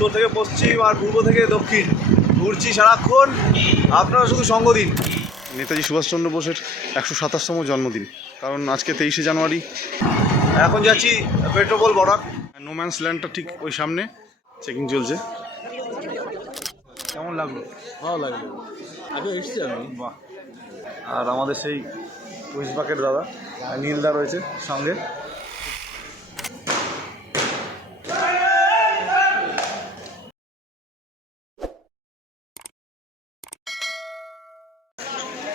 উত্তর থেকে পশ্চিম আর পূর্ব থেকে দক্ষিণ। ঘুরছি সারাক্ষণ। আপনারা শুধু সঙ্গ দিন। নেতাজি সুভাষচন্দ্র বোসের একশো সাতাশতম জন্মদিন। কারণ আজকে তেইশে জানুয়ারি। এখন যাচ্ছি পেট্রোপোল বর্ডার নোম্যান্স ল্যান্ডটা ঠিক ওই সামনে। চেকিং চলছে। কেমন লাগল? ভালো লাগল। আগে এসছি আমি। বাহ। আর আমাদের সেই উইসবাকের দাদা নীলদা রয়েছে সঙ্গে।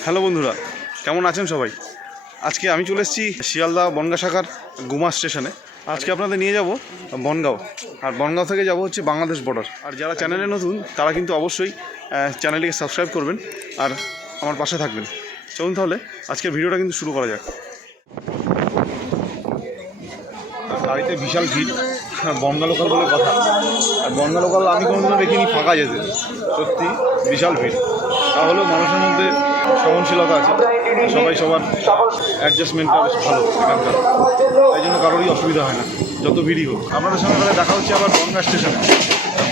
হ্যালো বন্ধুরা কেমন আছেন সবাই? আজকে আমি চলে এসেছি শিয়ালদা বনগা শাখার গুমা স্টেশনে। আজকে আপনাদের নিয়ে যাব বনগাঁও। আর বনগাঁও থেকে যাব হচ্ছে বাংলাদেশ বর্ডার আর যারা চ্যানেলে নতুন তারা কিন্তু অবশ্যই চ্যানেলটিকে সাবস্ক্রাইব করবেন আর আমার পাশে থাকবেন। চলুন তাহলে আজকের ভিডিওটা কিন্তু শুরু করা যাক। গাড়িতে বিশাল ভিড়। হ্যাঁ, বনগা লোকাল বলে কথা। আর বনগা লোকাল আমি কোনোদিনও দেখিনি ফাঁকা যেতে। সত্যি বিশাল ভিড়। তাহলেও মানুষের মধ্যে সহনশীলতা আছে। সবাই সবার অ্যাডজাস্টমেন্টটা বেশ ভালো এখানকার। তাই জন্য কারোরই অসুবিধা হয় না, যত ভিড়ই হোক। আপনাদের সঙ্গে তাহলে দেখা হচ্ছে আবার বনগা স্টেশনে।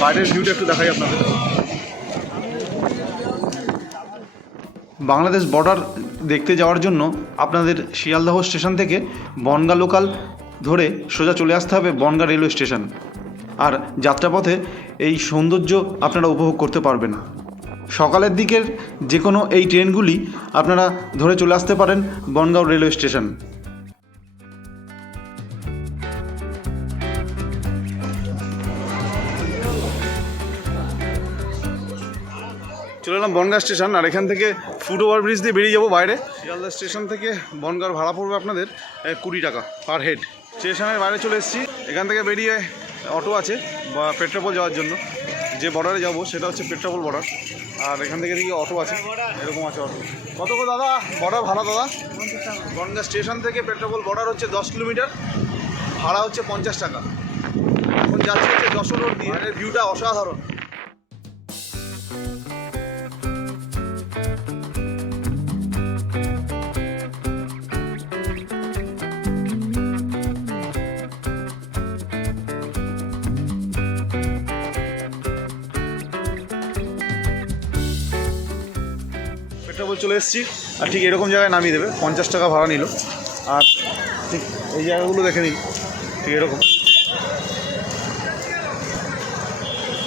বাইরের ভিউটা একটু দেখাই আপনাদের। বাংলাদেশ বর্ডার দেখতে যাওয়ার জন্য আপনাদের শিয়ালদহ স্টেশন থেকে বনগা লোকাল ধরে সোজা চলে আসতে হবে বনগা রেলওয়ে স্টেশন আর যাত্রাপথে এই সৌন্দর্য আপনারা উপভোগ করতে পারবেন। সকালের দিকের যে কোনো এই ট্রেনগুলি আপনারা ধরে চলে আসতে পারেন বনগাঁও রেলওয়ে স্টেশন। চলে এলাম বনগাঁ স্টেশন, আর এখান থেকে ফুট ওভার ব্রিজ দিয়ে বেরিয়ে যাব বাইরে। শিয়ালদা স্টেশন থেকে বনগাঁর ভাড়া পড়বে আপনাদের কুড়ি টাকা পার হেড স্টেশনের বাইরে চলে এসেছি। এখান থেকে বেরিয়ে অটো আছে বা পেট্রোপল যাওয়ার জন্য। যে বর্ডারে যাব, সেটা হচ্ছে পেট্রাপোল বর্ডার আর এখান থেকে দেখি অটো আছে, এরকম আছে অটো কত গো দাদা? বর্ডার ভাড়া দাদা? গঙ্গা স্টেশন থেকে পেট্রাপোল বর্ডার হচ্ছে দশ কিলোমিটার, ভাড়া হচ্ছে পঞ্চাশ টাকা। এখন যাচ্ছে হচ্ছে যশোর রোড দিয়ে। ভিউটা অসাধারণ। পেট্রোপল চলে এসেছি। আর ঠিক এরকম জায়গায় নামিয়ে দেবে। পঞ্চাশ টাকা ভাড়া নিল। আর ঠিক এই জায়গাগুলো দেখে নিন। ঠিক এরকম।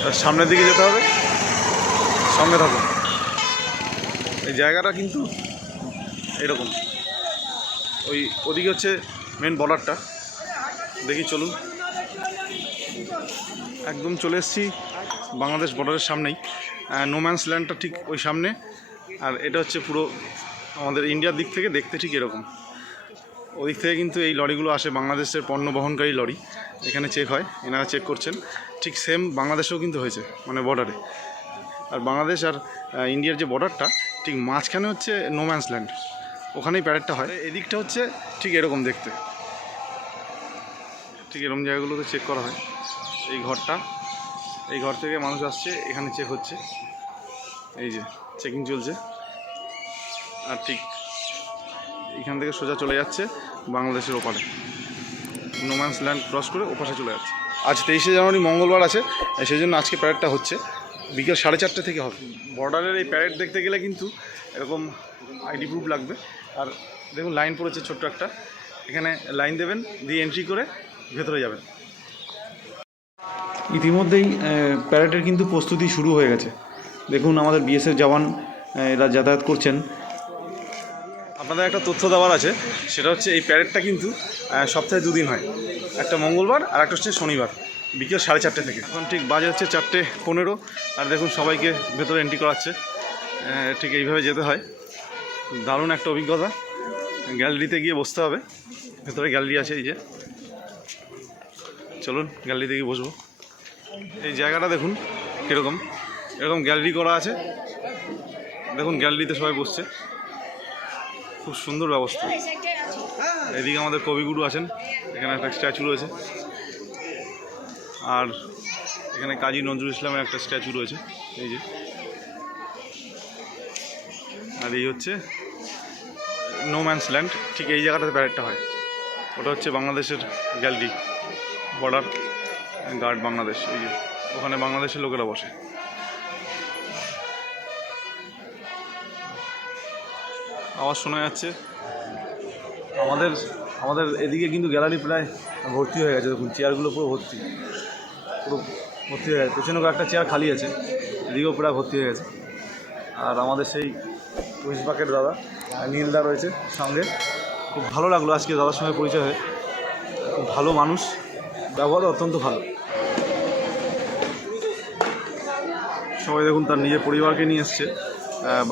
আর সামনের দিকে যেতে হবে। সামনে থাকুন। এই জায়গাটা কিন্তু এরকম। ওই ওদিকে হচ্ছে মেন বর্ডারটা দেখি চলুন। একদম চলে এসেছি বাংলাদেশ বর্ডারের সামনেই। নোম্যান্স ল্যান্ডটা ঠিক ওই সামনে। আর এটা হচ্ছে পুরো আমাদের ইন্ডিয়ার দিক থেকে দেখতে ঠিক এরকম। ওদিক থেকে কিন্তু এই লরিগুলো আসে, বাংলাদেশের পণ্য বহনকারী লরি। এখানে চেক হয়, এনারা চেক করছেন। ঠিক সেম বাংলাদেশেও কিন্তু হয়েছে মানে বর্ডারে আর বাংলাদেশ আর ইন্ডিয়ার যে বর্ডারটা ঠিক মাঝখানে হচ্ছে নোম্যান্স ল্যান্ড ওখানেই প্যারেডটা হয়। এদিকটা হচ্ছে ঠিক এরকম দেখতে। ঠিক এরকম জায়গাগুলোতে চেক করা হয়। এই ঘরটা, এই ঘর থেকে মানুষ আসছে, এখানে চেক হচ্ছে। এই যে। চেকিং চলছে। আর ঠিক এখান থেকে সোজা চলে যাচ্ছে বাংলাদেশের ওপারে। নোম্যান্স ল্যান্ড ক্রস করে ওপাশে চলে যাচ্ছে। আজ তেইশে জানুয়ারি মঙ্গলবার আছে, সেই জন্য আজকে প্যারেডটা হচ্ছে। বিকেল সাড়ে চারটে থেকে হবে। বর্ডারের এই প্যারেড দেখতে গেলে কিন্তু এরকম আইডি প্রুফ লাগবে। আর দেখুন লাইন পড়েছে ছোট্ট একটা। এখানে লাইন দেবেন, দিয়ে এন্ট্রি করে ভেতরে যাবেন। ইতিমধ্যেই প্যারেডের কিন্তু প্রস্তুতি শুরু হয়ে গেছে। দেখুন আমাদের বিএসএফ জওয়ান এরা যাতায়াত করছেন। আপনাদের একটা তথ্য দেওয়ার আছে, সেটা হচ্ছে এই প্যারেডটা কিন্তু সপ্তাহে দুদিন হয়। একটা মঙ্গলবার আর একটা হচ্ছে শনিবার, বিকেল সাড়ে চারটে থেকে। এখন ঠিক বাজে হচ্ছে চারটে পনেরো, আর দেখুন সবাইকে ভেতরে এন্ট্রি করাচ্ছে। ঠিক এইভাবে যেতে হয়। দারুণ একটা অভিজ্ঞতা। গ্যালারিতে গিয়ে বসতে হবে। ভেতরে গ্যালারি আছে, এই যে। চলুন, গ্যালারিতে গিয়ে বসবো। এই জায়গাটা দেখুন, কীরকম। এরকম গ্যালারি করা আছে। দেখুন গ্যালারিতে সবাই বসছে। খুব সুন্দর ব্যবস্থা। এদিকে আমাদের কবিগুরু আছেন, এখানে একটা স্ট্যাচু রয়েছে। আর এখানে কাজী নজরুল ইসলামের একটা স্ট্যাচু রয়েছে, এই যে। আর এই হচ্ছে নো ম্যানস ল্যান্ড ঠিক এই জায়গাটাতে প্যারেডটা হয়। ওটা হচ্ছে বাংলাদেশের গ্যালারি বর্ডার গার্ড বাংলাদেশ, এই যে। ওখানে বাংলাদেশের লোকেরা বসে। আওয়াজ শোনা যাচ্ছে। আমাদের আমাদের এদিকে কিন্তু গ্যালারি প্রায় ভর্তি হয়ে গেছে। দেখুন, চেয়ারগুলো পুরো ভর্তি। পুরো ভর্তি হয়ে গেছে। পেছনে একটা চেয়ার খালি আছে। এদিকেও প্রায় ভর্তি হয়ে গেছে। আর আমাদের সেই পুলিশবাকের দাদা, নীলদা রয়েছে সঙ্গে। খুব ভালো লাগল আজকে দাদার সঙ্গে পরিচয় হয়ে। খুব ভালো মানুষ। ব্যবহার অত্যন্ত ভালো। সবাই দেখুন, তার নিজের পরিবারকে নিয়ে এসছে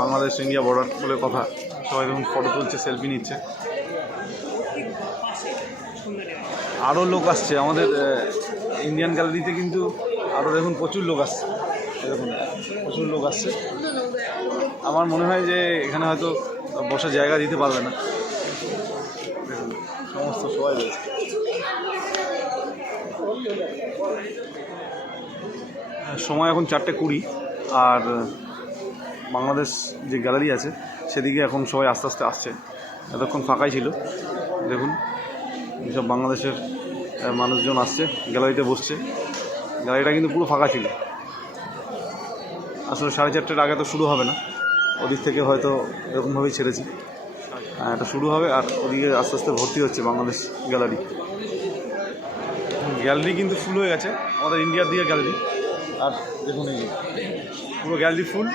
বাংলাদেশ ইন্ডিয়া বর্ডার বলে কথা। সবাই দেখুন ফটো তুলছে সেলফি নিচ্ছে। আরও লোক আসছে। আমাদের ইন্ডিয়ান গ্যালারিতে কিন্তু আরও দেখুন প্রচুর লোক আসছে। এরকম, প্রচুর লোক আসছে। আমার মনে হয় যে এখানে হয়তো বসার জায়গা দিতে পারবে না। সমস্ত সবাই রয়েছে। সময় এখন চারটে কুড়ি, আর বাংলাদেশ যে গ্যালারি আছে সেদিকে এখন সবাই আস্তে আস্তে আসছে। এতক্ষণ ফাঁকাই ছিল। দেখুন এইসব বাংলাদেশের মানুষজন আসছে গ্যালারিতে বসছে। গ্যালারিটা কিন্তু পুরো ফাঁকা ছিল। আসলে সাড়ে চারটের আগে তো শুরু হবে না। ওদিক থেকে হয়তো এরকমভাবেই ছেড়েছি। আহ, এটা শুরু হবে আর ওদিকে আস্তে আস্তে ভর্তি হচ্ছে বাংলাদেশ গ্যালারি। গ্যালারি কিন্তু ফুল হয়ে গেছে। আমাদের ইন্ডিয়ার দিকে গ্যালারি। আর দেখুন এই পুরো গ্যালারি ফুল।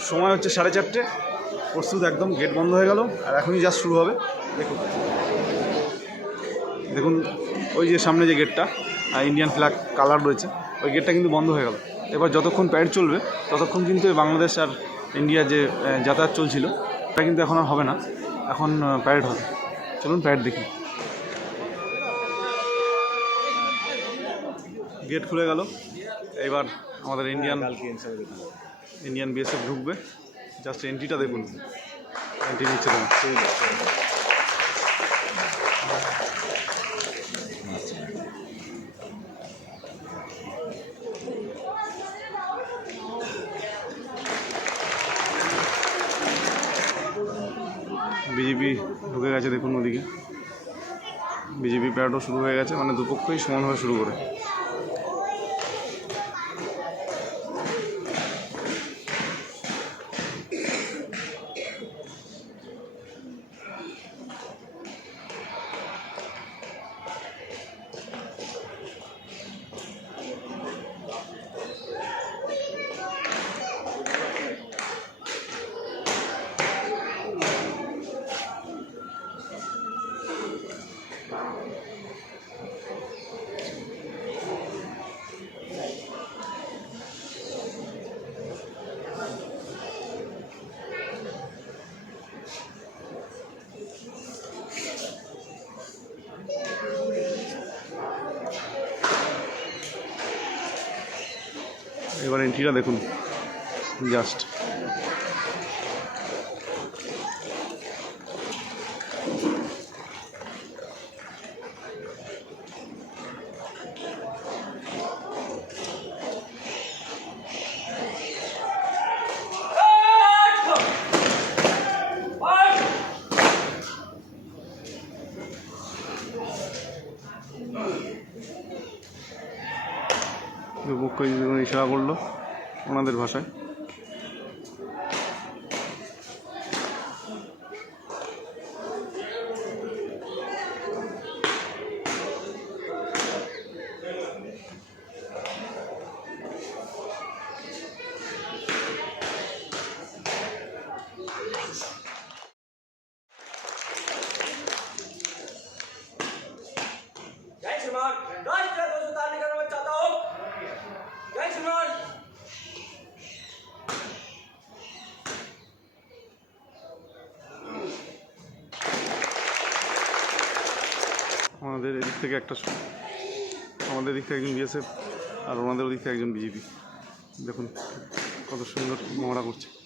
সময় হচ্ছে সাড়ে চারটে। প্রস্তুত একদম গেট বন্ধ হয়ে গেল আর এখনই জাস্ট শুরু হবে। দেখুন। দেখুন ওই যে সামনে যে গেটটা ইন্ডিয়ান ফ্ল্যাগ কালার রয়েছে ওই গেটটা কিন্তু বন্ধ হয়ে গেল। এবার যতক্ষণ প্যারেড চলবে ততক্ষণ কিন্তু বাংলাদেশ আর ইন্ডিয়ার যে যাতায়াত চলছিল এটা কিন্তু এখন আর হবে না। এখন প্যারেড হবে। চলুন প্যারেড দেখি। গেট খুলে গেল। এবার আমাদের ইন্ডিয়ান ইন্ডিয়ান বিএসএফ ঢুকবে। জাস্ট এন্ট্রিটা দেখুন। এন্ট্রি নিচ্ছে দেখুন। বিজেপি ঢুকে গেছে দেখুন ওদিকে। বিজেপি প্যারেডও শুরু হয়ে গেছে মানে দুপক্ষই সমানভাবে শুরু করে। এন্ট্রিটা দেখুন। জাস্ট ইশারা করল। ওনাদের ভাষায়। আমাদের এদিক থেকে একটা আমাদের দিক থেকে একজন বিএসএফ আর ওনাদের ওদিক থেকে একজন বিজেপি। দেখুন, কত সুন্দর মহড়া করছে।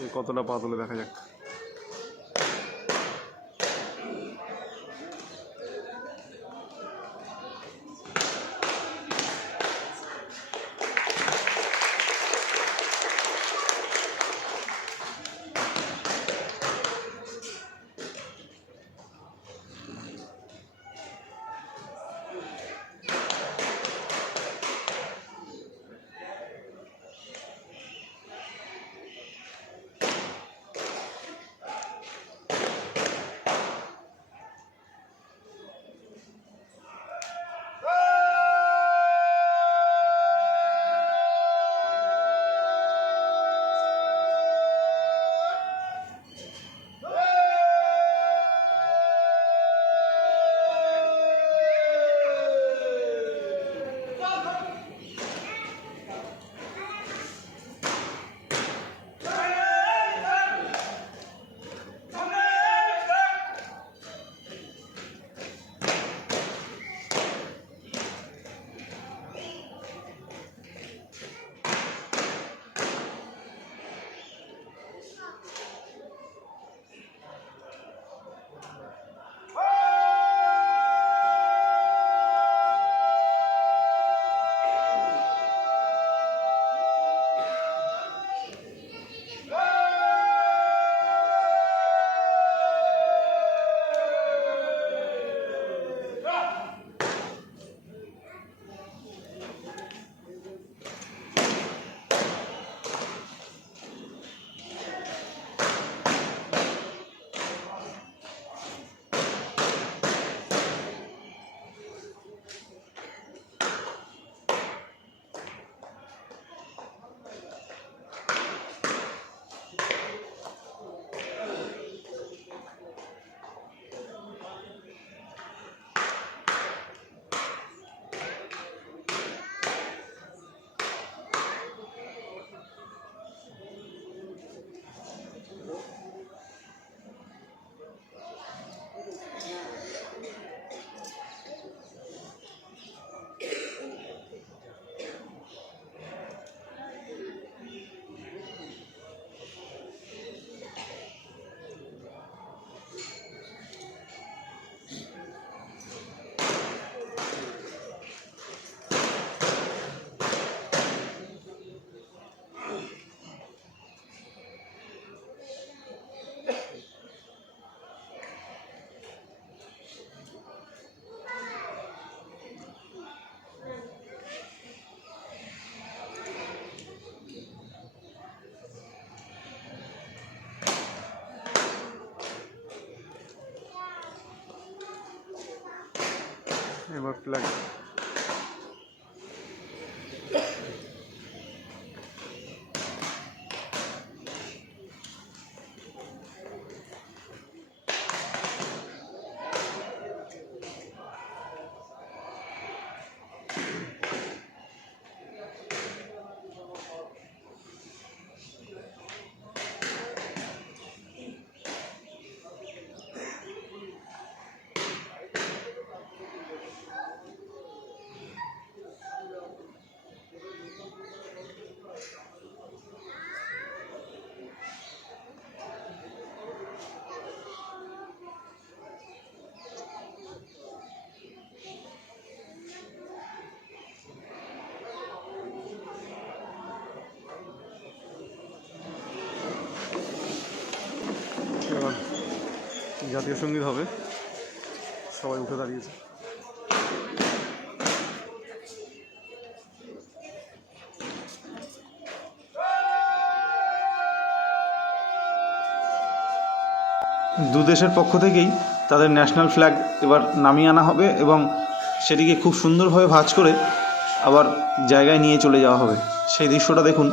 এ কতটা পাতলে দেখা যাক। এবার ফ্ল্যাগ জাতীয় সংগীত হবে। সবাই উঠে দাঁড়িয়েছে। দু দেশের পক্ষ থেকেই তাদের ন্যাশনাল ফ্ল্যাগ এবার নামিয়ে আনা হবে এবং সেটিকে খুব সুন্দরভাবে ভাঁজ করে আবার জায়গায় নিয়ে চলে যাওয়া হবে। সেই দৃশ্যটা দেখুন।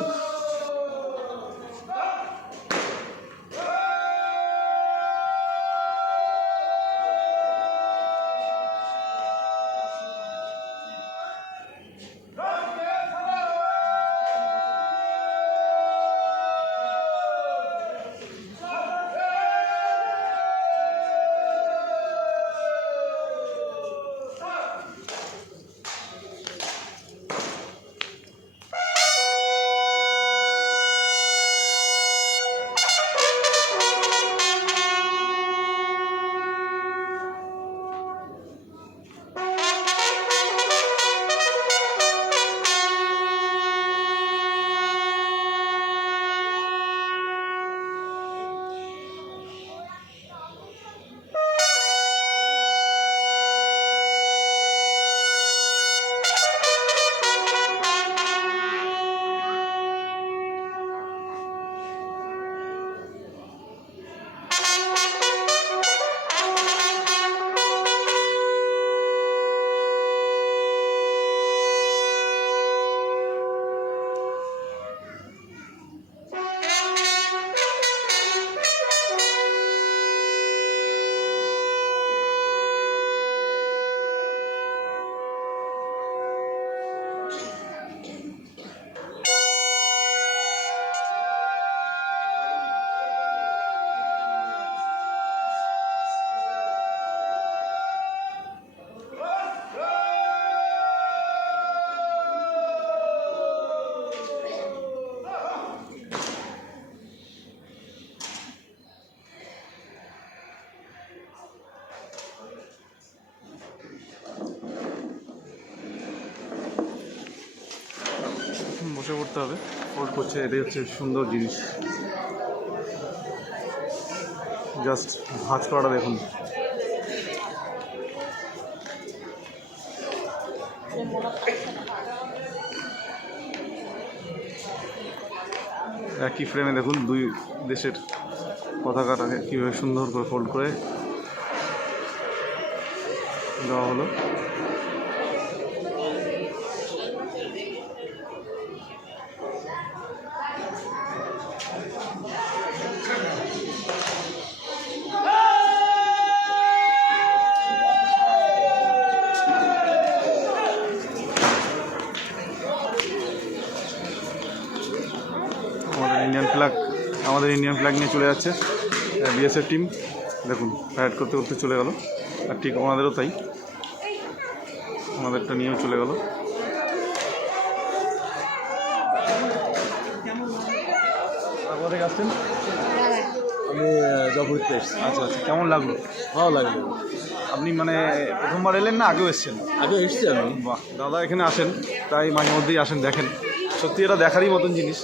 বসে পড়তে হবে। ফোল্ড করছে এটাই হচ্ছে সুন্দর জিনিস। জাস্ট ভাঁজ করাটা দেখুন। একই ফ্রেমে দেখুন, দুই দেশের পতাকাটাকে কীভাবে সুন্দর করে ফোল্ড করে দেওয়া হলো। ইন্ডিয়ান ফ্ল্যাগ আমাদের ইন্ডিয়ান ফ্ল্যাগ নিয়ে চলে যাচ্ছে। বিএসএফ টিম দেখুন প্যারেড করতে করতে চলে গেল। আর ঠিক ওনাদেরও তাই। আমাদেরটা নিয়েও চলে গেল। কোথা আসছেন? আমি জয়পুর আচ্ছা আচ্ছা কেমন লাগল? ভালো লাগল। আপনি মানে প্রথমবার এলেন না আগেও এসছেন? আগে এসেছি আমি। বাহ দাদা এখানে আসেন প্রায় মাঝে মধ্যেই আসেন দেখেন। সত্যি এটা দেখারই মতন জিনিস।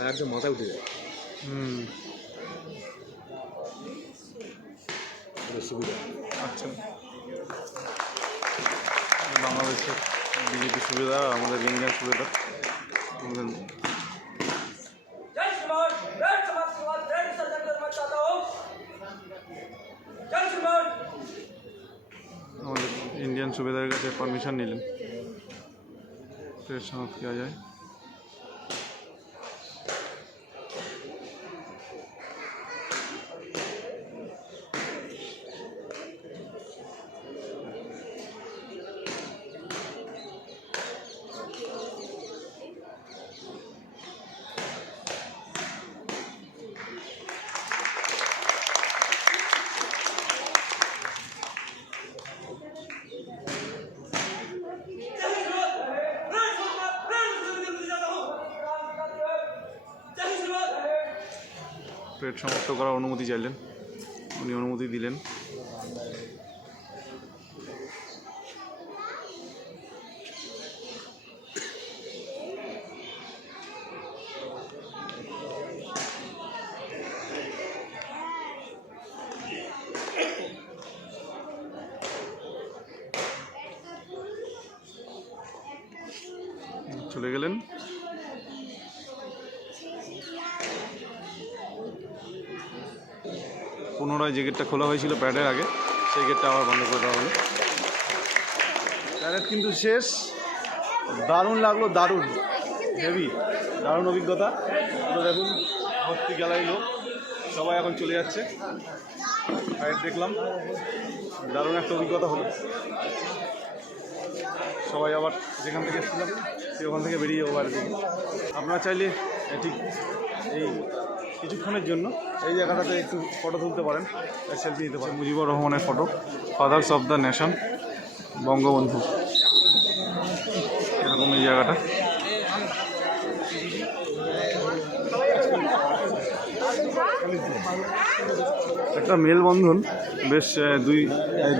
আমার একদম মাথা উঠে যায়। হুম। সুবিধা। আচ্ছা। বাংলাদেশের বিজেপি সুবিধা আমাদের ইন্ডিয়ান সুবিধা। আমাদের ইন্ডিয়ান সুবিধার কাছে পারমিশন নিলেন। ফের সমাপ্ত যায় পেট সমাপ্ত করার অনুমতি চাইলেন। উনি অনুমতি দিলেন। চলে গেলেন। পুনরায় যে গেটটা খোলা হয়েছিল প্যাডের আগে, সেই গেটটা আবার বন্ধ করে দেওয়া হলো। প্যারেড কিন্তু শেষ। দারুণ লাগল, দারুণ। হেভি, দারুণ অভিজ্ঞতা। দেখুন, ভর্তি গেলাই লোক। সবাই এখন চলে যাচ্ছে। প্যারেড দেখলাম। দারুণ একটা অভিজ্ঞতা হলো। সবাই আবার যেখান থেকে এসেছিলাম, সে ওখান থেকে বেরিয়ে যাব বাড়ি থেকে আপনারা চাইলে এটি এই কিছুক্ষণের জন্য এই জায়গাটাতে একটু ফটো তুলতে পারেন সেলফি নিতে পারেন। মুজিবুর রহমানের photo fathers of the nation Bangabandhu. এরকম এই জায়গাটা। একটা মেলবন্ধন। বেশ দুই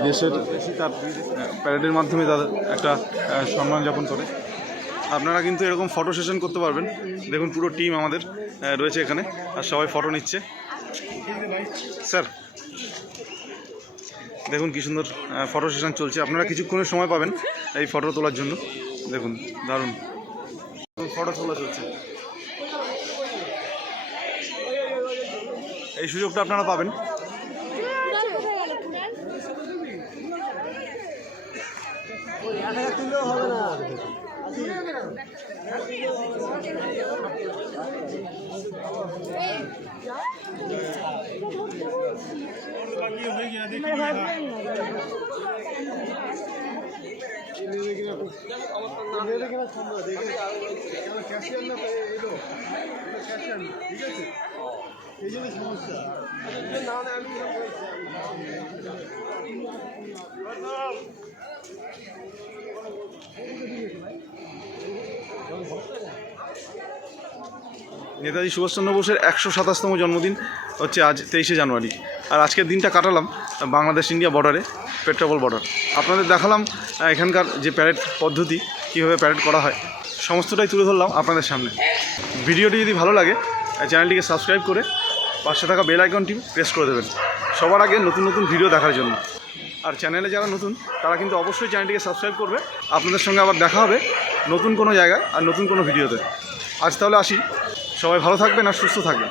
দেশের, তার প্যারেডের মাধ্যমে তাদের একটা সম্মান যাপন করে। আপনারা কিন্তু এরকম ফটো সেশন করতে পারবেন। দেখুন, পুরো টিম আমাদের রয়েছে এখানে, আর সবাই ফটো নিচ্ছে। স্যার দেখুন কি সুন্দর ফটো সেশন চলছে। আপনারা কিছুক্ষণের সময় পাবেন এই ফটো তোলার জন্য। দেখুন, দারুণ। ফটো তোলা চলছে। এই সুযোগটা আপনারা পাবেন। হবে না। সমস্যা নেতাজি সুভাষচন্দ্র বোসের একশো সাতাশতম জন্মদিন হচ্ছে আজ তেইশে জানুয়ারি। আর আজকের দিনটা কাটালাম বাংলাদেশ ইন্ডিয়া বর্ডারে পেট্রাপল বর্ডার আপনাদের দেখালাম এখানকার যে প্যারেড পদ্ধতি, কীভাবে প্যারেড করা হয়, সমস্তটাই তুলে ধরলাম আপনাদের সামনে। ভিডিওটি যদি ভালো লাগে চ্যানেলটিকে সাবস্ক্রাইব করে পাশে থাকা বেল আইকনটি প্রেস করে দেবেন। সবার আগে নতুন নতুন ভিডিও দেখার জন্য। আর চ্যানেলে যারা নতুন, তারা কিন্তু অবশ্যই চ্যানেলটিকে সাবস্ক্রাইব করবে। আপনাদের সঙ্গে আবার দেখা হবে নতুন কোনো জায়গায় আর নতুন কোনো ভিডিওতে আজ তাহলে আসি। সবাই ভালো থাকবেন আর সুস্থ থাকবেন।